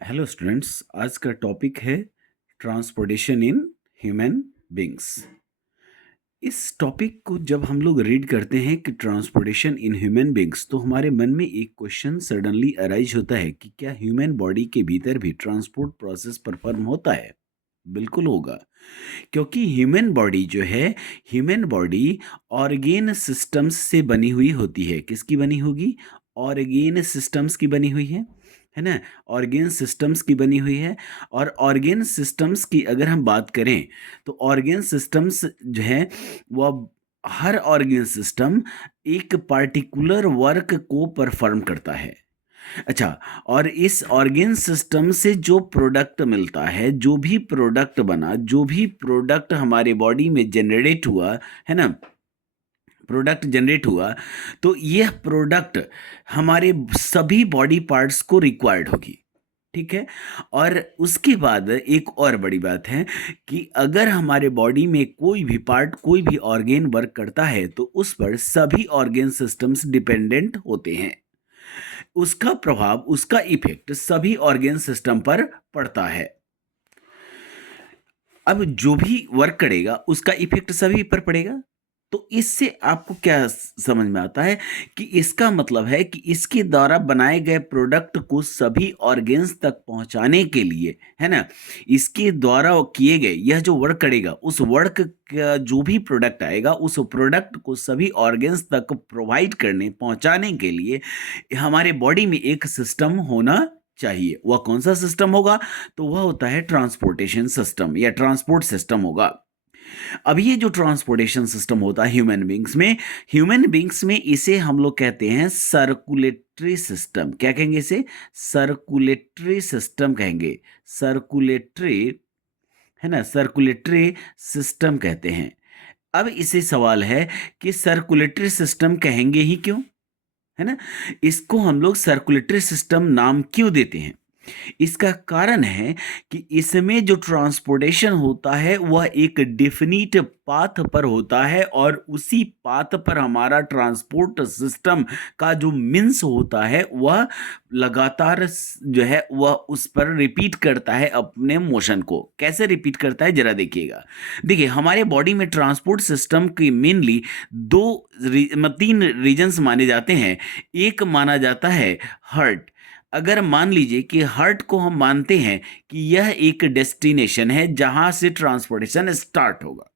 Hello students, आज का topic है ट्रांसपोर्टेशन इन ह्यूमन बींग्स। इस टॉपिक को जब हम लोग रीड करते हैं कि ट्रांसपोर्टेशन इन ह्यूमन बींग्स, तो हमारे मन में एक क्वेश्चन सडनली अराइज होता है कि क्या ह्यूमन बॉडी के भीतर भी ट्रांसपोर्ट प्रोसेस परफॉर्म होता है। बिल्कुल होगा, क्योंकि ह्यूमन बॉडी जो है, ह्यूमन बॉडी ऑर्गेन सिस्टम्स से बनी हुई होती है। किसकी बनी होगी? ऑर्गेन सिस्टम्स की बनी हुई है ना। ऑर्गेन सिस्टम्स की बनी हुई है। और ऑर्गेन सिस्टम्स की अगर हम बात करें तो ऑर्गेन सिस्टम्स जो है वह हर ऑर्गेन सिस्टम एक पार्टिकुलर वर्क को परफॉर्म करता है। अच्छा, और इस ऑर्गेन सिस्टम से जो प्रोडक्ट मिलता है, जो भी प्रोडक्ट बना, जो भी प्रोडक्ट हमारे बॉडी में जनरेट हुआ है ना, प्रोडक्ट जनरेट हुआ, तो यह प्रोडक्ट हमारे सभी बॉडी पार्ट्स को रिक्वायर्ड होगी। ठीक है। और उसके बाद एक और बड़ी बात है कि अगर हमारे बॉडी में कोई भी पार्ट, कोई भी ऑर्गेन वर्क करता है तो उस पर सभी ऑर्गेन सिस्टम्स डिपेंडेंट होते हैं। उसका प्रभाव, उसका इफेक्ट सभी ऑर्गेन सिस्टम पर पड़ता है। अब जो भी वर्क करेगा उसका इफेक्ट सभी पर पड़ेगा। तो इससे आपको क्या समझ में आता है कि इसका मतलब है कि इसके द्वारा बनाए गए प्रोडक्ट को सभी ऑर्गेन्स तक पहुंचाने के लिए, है ना, इसके द्वारा किए गए यह जो वर्क करेगा, उस वर्क का जो भी प्रोडक्ट आएगा, उस प्रोडक्ट को सभी ऑर्गेन्स तक प्रोवाइड करने, पहुंचाने के लिए हमारे बॉडी में एक सिस्टम होना चाहिए। वह कौन सा सिस्टम होगा? तो वह होता है ट्रांसपोर्टेशन सिस्टम या ट्रांसपोर्ट सिस्टम होगा। अब ये जो ट्रांसपोर्टेशन सिस्टम होता है ह्यूमन बींग्स में इसे हम लोग कहते हैं सर्कुलेटरी सिस्टम। क्या कहेंगे इसे? सर्कुलेटरी सिस्टम कहेंगे। सर्कुलेटरी, है ना, सर्कुलेटरी सिस्टम कहते हैं। अब इसे सवाल है कि सर्कुलेटरी सिस्टम कहेंगे ही क्यों, है ना, इसको हम लोग सर्कुलेटरी सिस्टम नाम क्यों देते हैं? इसका कारण है कि इसमें जो ट्रांसपोर्टेशन होता है वह एक डेफिनिट पाथ पर होता है, और उसी पाथ पर हमारा ट्रांसपोर्ट सिस्टम का जो मीन्स होता है वह लगातार जो है वह उस पर रिपीट करता है अपने मोशन को। कैसे रिपीट करता है जरा देखिएगा। देखिए, हमारे बॉडी में ट्रांसपोर्ट सिस्टम के मेनली तीन रीजन्स माने जाते हैं। एक माना जाता है हार्ट। अगर मान लीजिए कि हार्ट को हम मानते हैं कि यह एक डेस्टिनेशन है जहां से ट्रांसपोर्टेशन स्टार्ट होगा,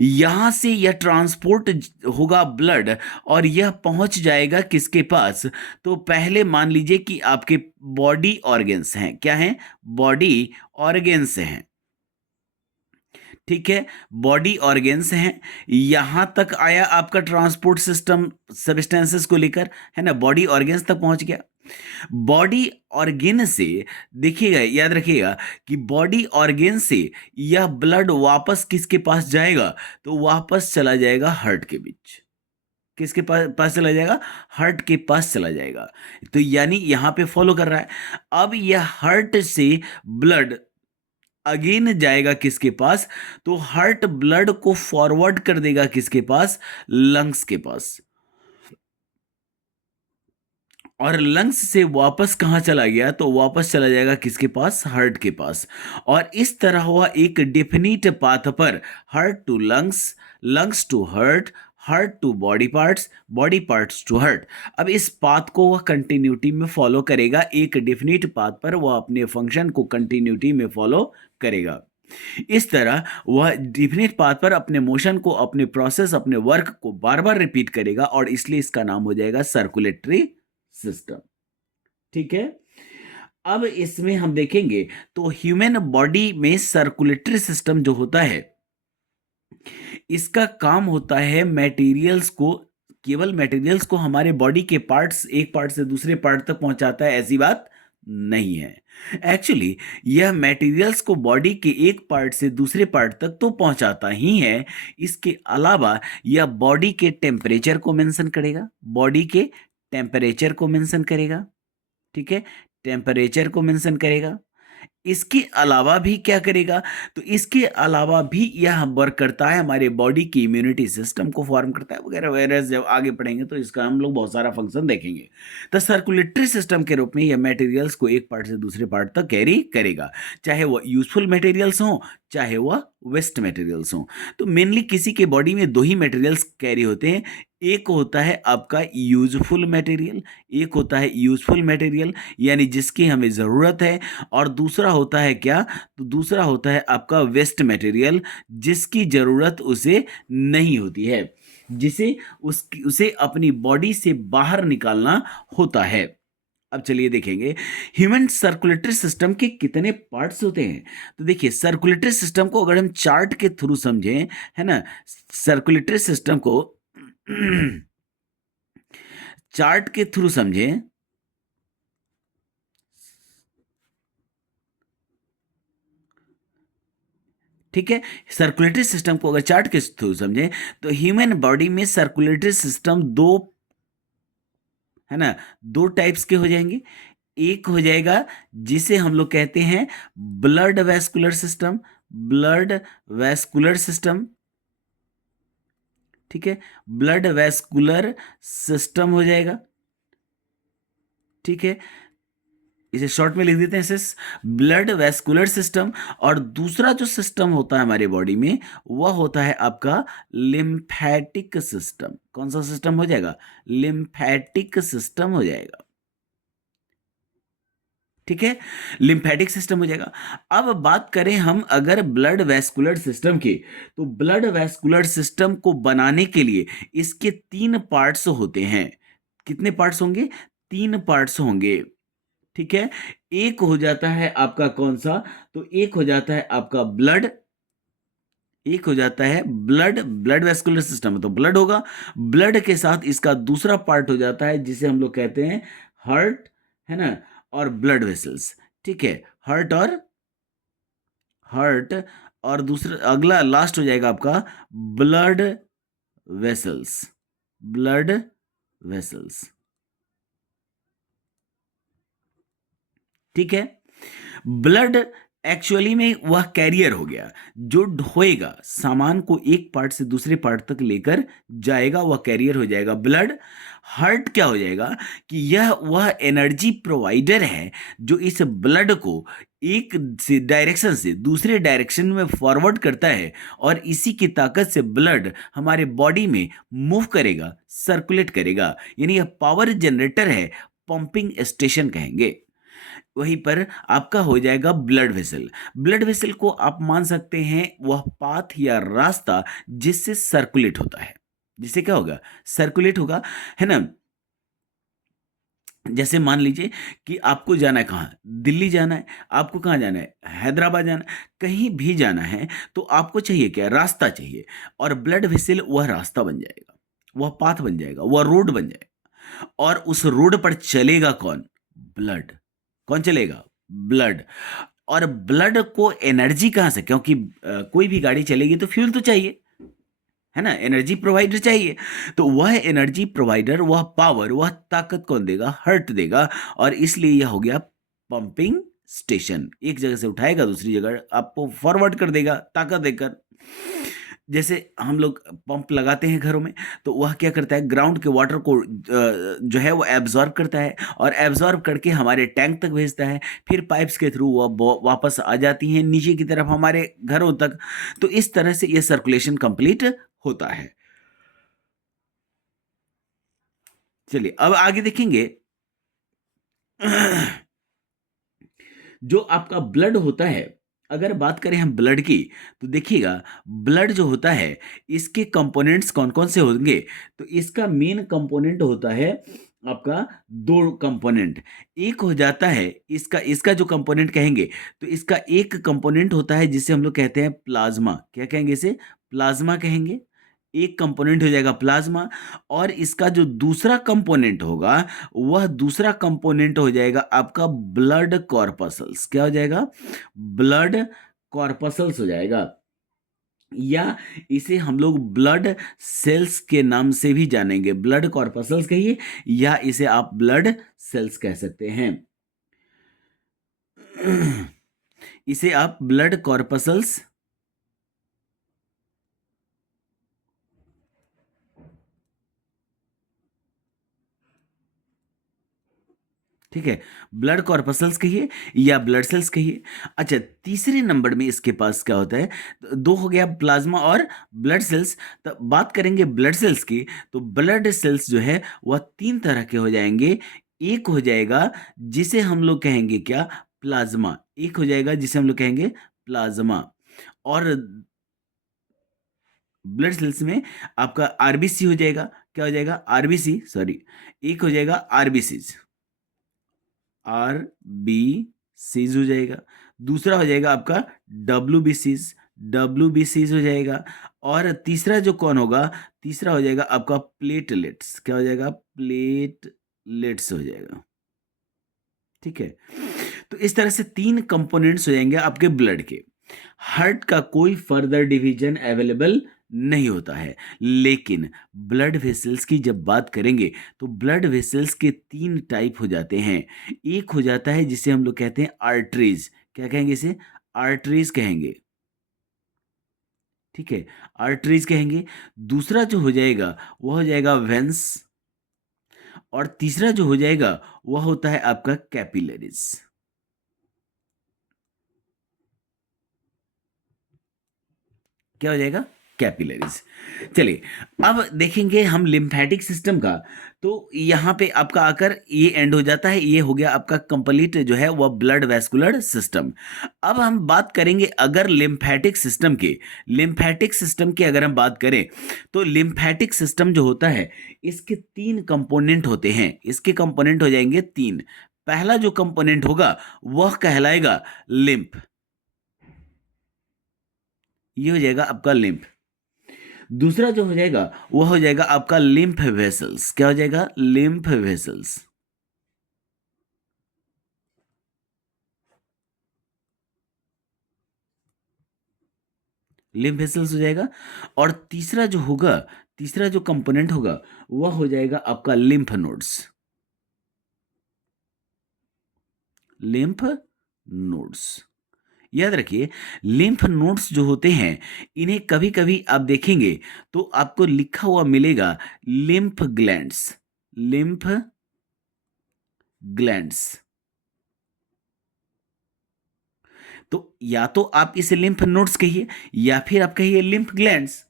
यहां से यह ट्रांसपोर्ट होगा ब्लड, और यह पहुंच जाएगा किसके पास? तो पहले मान लीजिए कि आपके बॉडी ऑर्गेन्स हैं। क्या हैं? बॉडी ऑर्गेन्स हैं। ठीक है, बॉडी ऑर्गेन्स हैं। यहां तक आया आपका ट्रांसपोर्ट सिस्टम सब्सटेंसेस को लेकर, है ना, बॉडी ऑर्गेन्स तक पहुंच गया। बॉडी ऑर्गेन से, देखिएगा, याद रखिएगा कि बॉडी ऑर्गेन से यह ब्लड वापस किसके पास जाएगा? तो वापस चला जाएगा हार्ट के बीच। किसके पास चला जाएगा? हार्ट के पास चला जाएगा। तो यानी यहां पे फॉलो कर रहा है। अब यह हार्ट से ब्लड अगेन जाएगा किसके पास? तो हार्ट ब्लड को फॉरवर्ड कर देगा किसके पास? लंग्स के पास। और लंग्स से वापस कहाँ चला गया? तो वापस चला जाएगा किसके पास? हार्ट के पास। और इस तरह हुआ एक डेफिनिट पाथ पर heart to lungs, lungs to heart, heart to body parts, body parts to heart. अब इस पाथ को वह कंटिन्यूटी में फॉलो करेगा। एक डेफिनिट पाथ पर वह अपने फंक्शन को कंटिन्यूटी में फॉलो करेगा। इस तरह वह डिफिनिट पाथ पर अपने मोशन को, अपने प्रोसेस, अपने वर्क को बार बार रिपीट करेगा, और इसलिए इसका नाम हो जाएगा सर्कुलेटरी सिस्टम। ठीक है। अब इसमें हम देखेंगे तो ह्यूमन बॉडी में सर्कुलेटरी सिस्टम जो होता है, इसका काम होता है मटेरियल्स को, केवल मटेरियल्स को हमारे बॉडी के पार्ट्स, एक पार्ट से दूसरे पार्ट तक पहुंचाता है, ऐसी बात नहीं है। एक्चुअली यह मटेरियल्स को बॉडी के एक पार्ट से दूसरे पार्ट तक तो पहुंचाता ही है, इसके अलावा यह बॉडी के टेम्परेचर को मेंशन करेगा, बॉडी के टेम्परेचर को मेंशन करेगा। ठीक है, टेम्परेचर को मेंशन करेगा। इसके अलावा भी क्या करेगा, तो इसके अलावा भी यह वर्क करता है, हमारे बॉडी की इम्यूनिटी सिस्टम को फॉर्म करता है वगैरह वगैरह। जब आगे पढ़ेंगे तो इसका हम लोग बहुत सारा फंक्शन देखेंगे। तो सर्कुलेटरी सिस्टम के रूप में यह मटेरियल्स को एक पार्ट से दूसरे पार्ट तक कैरी करेगा, चाहे वह यूजफुल मटेरियल्स हों चाहे वह वेस्ट मटेरियल्स हों। तो मेनली किसी के बॉडी में दो ही मटेरियल्स कैरी होते हैं, एक होता है आपका यूजफुल मटेरियल, एक होता है यूजफुल मटेरियल यानी जिसकी हमें ज़रूरत है, और दूसरा होता है क्या, तो दूसरा होता है आपका वेस्ट मटेरियल जिसकी ज़रूरत उसे नहीं होती है, जिसे उसे अपनी बॉडी से बाहर निकालना होता है। अब चलिए देखेंगे ह्यूमन सर्कुलेटरी सिस्टम के कितने पार्ट्स होते हैं। तो देखिए सर्कुलेटरी सिस्टम को अगर हम चार्ट के थ्रू समझें, है ना, सर्कुलेटरी सिस्टम को चार्ट के थ्रू समझें, ठीक है, सर्कुलेटरी सिस्टम को अगर चार्ट के थ्रू समझें तो ह्यूमन बॉडी में सर्कुलेटरी सिस्टम दो, है ना, दो टाइप्स के हो जाएंगे। एक हो जाएगा जिसे हम लोग कहते हैं blood vascular system, blood vascular system, ठीक है, ब्लड वैस्कुलर सिस्टम हो जाएगा, ठीक है, इसे शॉर्ट में लिख देते हैं सिस, ब्लड वैस्कुलर सिस्टम। और दूसरा जो सिस्टम होता है हमारे बॉडी में वह होता है आपका लिम्फेटिक सिस्टम। कौन सा सिस्टम हो जाएगा, लिम्फेटिक सिस्टम हो जाएगा, ठीक है, लिम्फेटिक सिस्टम हो जाएगा। अब बात करें हम अगर ब्लड वैस्कुलर सिस्टम की, तो ब्लड वैस्कुलर सिस्टम को बनाने के लिए इसके तीन पार्ट्स होते हैं। कितने पार्ट्स होंगे, तीन पार्ट्स होंगे, ठीक है। एक हो जाता है आपका कौन सा, तो एक हो जाता है आपका ब्लड, एक हो जाता है ब्लड, ब्लड वेस्कुलर सिस्टम है तो ब्लड होगा, ब्लड के साथ इसका दूसरा पार्ट हो जाता है जिसे हम लोग कहते हैं हार्ट, है ना, और ब्लड वेसल्स, ठीक है, हार्ट और हार्ट, और दूसरा अगला लास्ट हो जाएगा आपका ब्लड वेसल्स, ब्लड वेसल्स, ठीक है। ब्लड एक्चुअली में वह कैरियर हो गया जो ढोएगा सामान को, एक पार्ट से दूसरे पार्ट तक लेकर जाएगा, वह कैरियर हो जाएगा ब्लड। हार्ट क्या हो जाएगा कि यह वह एनर्जी प्रोवाइडर है जो इस ब्लड को एक से डायरेक्शन से दूसरे डायरेक्शन में फॉरवर्ड करता है, और इसी की ताकत से ब्लड हमारे बॉडी में मूव करेगा, सर्कुलेट करेगा, यानी यह पावर जनरेटर है, पंपिंग स्टेशन कहेंगे। वहीं पर आपका हो जाएगा ब्लड वेसल। ब्लड वेसल को आप मान सकते हैं वह पाथ या रास्ता जिससे सर्कुलेट होता है, जिससे क्या होगा, सर्कुलेट होगा, है ना। जैसे मान लीजिए कि आपको जाना है कहाँ, दिल्ली जाना है, आपको कहाँ जाना है, हैदराबाद जाना है, कहीं भी जाना है तो आपको चाहिए क्या, रास्ता चाहिए, और ब्लड वेसल वह रास्ता बन जाएगा, वह पाथ बन जाएगा, वह रोड बन जाएगा, और उस रोड पर चलेगा कौन, ब्लड। कौन चलेगा, ब्लड। और ब्लड को एनर्जी कहाँ से, क्योंकि कोई भी गाड़ी चलेगी तो फ्यूल तो चाहिए, है ना, एनर्जी प्रोवाइडर चाहिए, तो वह एनर्जी प्रोवाइडर, वह पावर, वह ताकत कौन देगा, हार्ट देगा, और इसलिए यह हो गया पंपिंग स्टेशन। एक जगह से उठाएगा दूसरी जगह आपको फॉरवर्ड कर देगा ताकत देकर। जैसे हम लोग पंप लगाते हैं घरों में, तो वह क्या करता है, ग्राउंड के वाटर को जो है वो एब्जॉर्ब करता है, और एब्जॉर्ब करके हमारे टैंक तक भेजता है, फिर पाइप्स के थ्रू वह वापस आ जाती हैं नीचे की तरफ हमारे घरों तक। तो इस तरह से ये सर्कुलेशन कंप्लीट होता है। चलिए अब आगे देखेंगे जो आपका ब्लड होता है, अगर बात करें हम ब्लड की, तो देखिएगा ब्लड जो होता है इसके कंपोनेंट्स कौन कौन से होंगे, तो इसका मेन कंपोनेंट होता है आपका दो कंपोनेंट। एक हो जाता है इसका इसका जो कंपोनेंट कहेंगे, तो इसका एक कंपोनेंट होता है जिसे हम लोग कहते हैं प्लाज्मा। क्या कहेंगे इसे, प्लाज्मा कहेंगे। एक कंपोनेंट हो जाएगा प्लाज्मा, और इसका जो दूसरा कंपोनेंट होगा वह दूसरा कंपोनेंट हो जाएगा आपका ब्लड कॉर्पसल्स। क्या हो जाएगा, ब्लड कॉर्पसल्स हो जाएगा, या इसे हम लोग ब्लड सेल्स के नाम से भी जानेंगे, ब्लड कॉर्पसल्स कहिए या इसे आप ब्लड सेल्स कह सकते हैं। इसे आप ब्लड कॉर्पसल्स, ठीक है, ब्लड कॉर्पसल्स कहिए या ब्लड सेल्स कहिए। अच्छा, तीसरे नंबर में इसके पास क्या होता है, दो हो गया प्लाज्मा और ब्लड सेल्स। तो बात करेंगे ब्लड सेल्स की, तो ब्लड सेल्स जो है वह तीन तरह के हो जाएंगे। एक हो जाएगा जिसे हम लोग कहेंगे क्या, प्लाज्मा। एक हो जाएगा जिसे हम लोग कहेंगे प्लाज्मा। और ब्लड सेल्स में आपका आरबीसी हो जाएगा। क्या हो जाएगा, आरबीसी, सॉरी, एक हो जाएगा आरबीसीज, आर बी सीज हो जाएगा। दूसरा हो जाएगा आपका W B Cs, W B Cs हो जाएगा। और तीसरा जो कौन होगा, तीसरा हो जाएगा आपका प्लेटलेट्स। क्या हो जाएगा, प्लेटलेट्स हो जाएगा। ठीक है, तो इस तरह से तीन कंपोनेंट्स हो जाएंगे आपके ब्लड के। हार्ट का कोई फर्दर डिवीजन अवेलेबल नहीं होता है। लेकिन ब्लड वेसल्स की जब बात करेंगे तो ब्लड वेसल्स के तीन टाइप हो जाते हैं। एक हो जाता है जिसे हम लोग कहते हैं आर्टरीज। क्या कहेंगे इसे, आर्टरीज कहेंगे। ठीक है, आर्टरीज कहेंगे। दूसरा जो हो जाएगा वह हो जाएगा वेंस। और तीसरा जो हो जाएगा वह होता है आपका कैपिलरीज। क्या हो जाएगा, कैपिलरीज। चलिए, अब देखेंगे हम लिम्फेटिक सिस्टम का। तो यहां पे आपका आकर ये एंड हो जाता है। ये हो गया आपका कंप्लीट जो है वह ब्लड वेस्कुलर सिस्टम। अब हम बात करेंगे अगर लिम्फेटिक सिस्टम की अगर हम बात करें, तो लिम्फेटिक सिस्टम जो होता है इसके तीन कंपोनेंट होते हैं। इसके कंपोनेंट हो जाएंगे तीन। पहला जो कंपोनेंट होगा वह कहलाएगा लिम्फ। ये हो जाएगा आपका लिम्फ। दूसरा जो हो जाएगा वह हो जाएगा आपका लिम्फ वेसल्स। क्या हो जाएगा, लिम्फ वेसल्स। लिम्फ वेसल्स हो जाएगा। और तीसरा जो होगा, तीसरा जो कंपोनेंट होगा वह हो जाएगा आपका लिम्फ नोड्स। लिम्फ नोड्स, याद रखिए, लिम्फ नोड्स जो होते हैं इन्हें कभी कभी आप देखेंगे तो आपको लिखा हुआ मिलेगा लिम्फ ग्लैंड्स। Lymph glands. तो या तो आप इसे लिम्फ नोड्स कहिए या फिर आप कहिए लिम्फ ग्लैंड्स।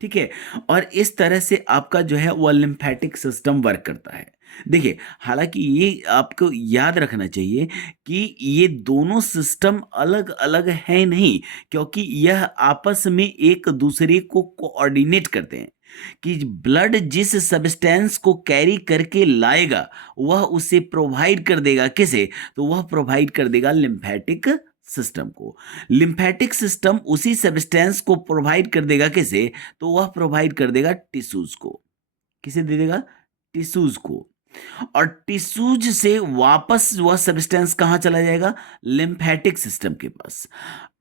ठीक है, और इस तरह से आपका जो है वह लिम्फेटिक सिस्टम वर्क करता है। देखिए, हालांकि ये आपको याद रखना चाहिए कि ये दोनों सिस्टम अलग अलग हैं नहीं, क्योंकि यह आपस में एक दूसरे को कोऑर्डिनेट करते हैं। कि ब्लड जिस सब्सटेंस को कैरी करके लाएगा वह उसे प्रोवाइड कर देगा किसे, तो वह प्रोवाइड कर देगा लिम्फेटिक सिस्टम को। लिम्फेटिक सिस्टम उसी सब्सटेंस को प्रोवाइड कर देगा किसे, तो वह प्रोवाइड कर देगा टिश्यूज को। किसे दे देगा, टिश्यूज को। और टिश्यूज से वापस वह सब्सटेंस कहां चला जाएगा, लिम्फेटिक सिस्टम के पास।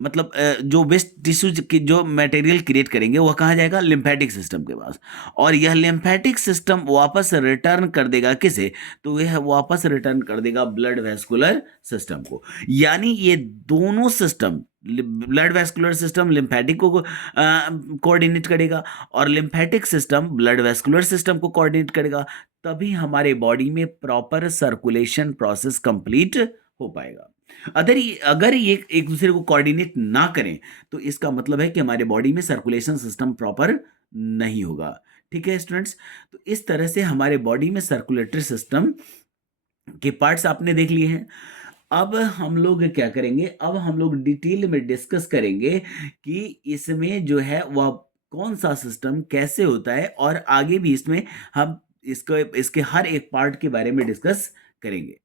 मतलब जो वेस्ट टिश्यूज की जो मटेरियल क्रिएट करेंगे वह कहां जाएगा, लिम्फेटिक सिस्टम के पास। और यह लिम्फेटिक सिस्टम वापस रिटर्न कर देगा किसे, तो यह वापस रिटर्न कर देगा ब्लड वेस्कुलर सिस्टम को। यानी ये दोनों system, blood vascular system lymphatic को कोऑर्डिनेट करेगा और lymphatic system blood vascular system को कोऑर्डिनेट करेगा। तभी हमारे बॉडी में प्रॉपर सर्कुलेशन प्रोसेस कंप्लीट हो पाएगा। अगर ये एक दूसरे को कोऑर्डिनेट ना करें तो इसका मतलब है कि हमारे बॉडी में सर्कुलेशन सिस्टम प्रॉपर नहीं होगा। ठीक है स्टूडेंट्स, तो इस तरह से हमारे बॉडी में सर्कुलेटरी सिस्टम के पार्ट्स आपने देख लिए हैं। अब हम लोग क्या करेंगे, अब हम लोग डिटेल में डिस्कस करेंगे कि इसमें जो है वह कौन सा सिस्टम कैसे होता है, और आगे भी इसमें हम इसके हर एक पार्ट के बारे में डिस्कस करेंगे।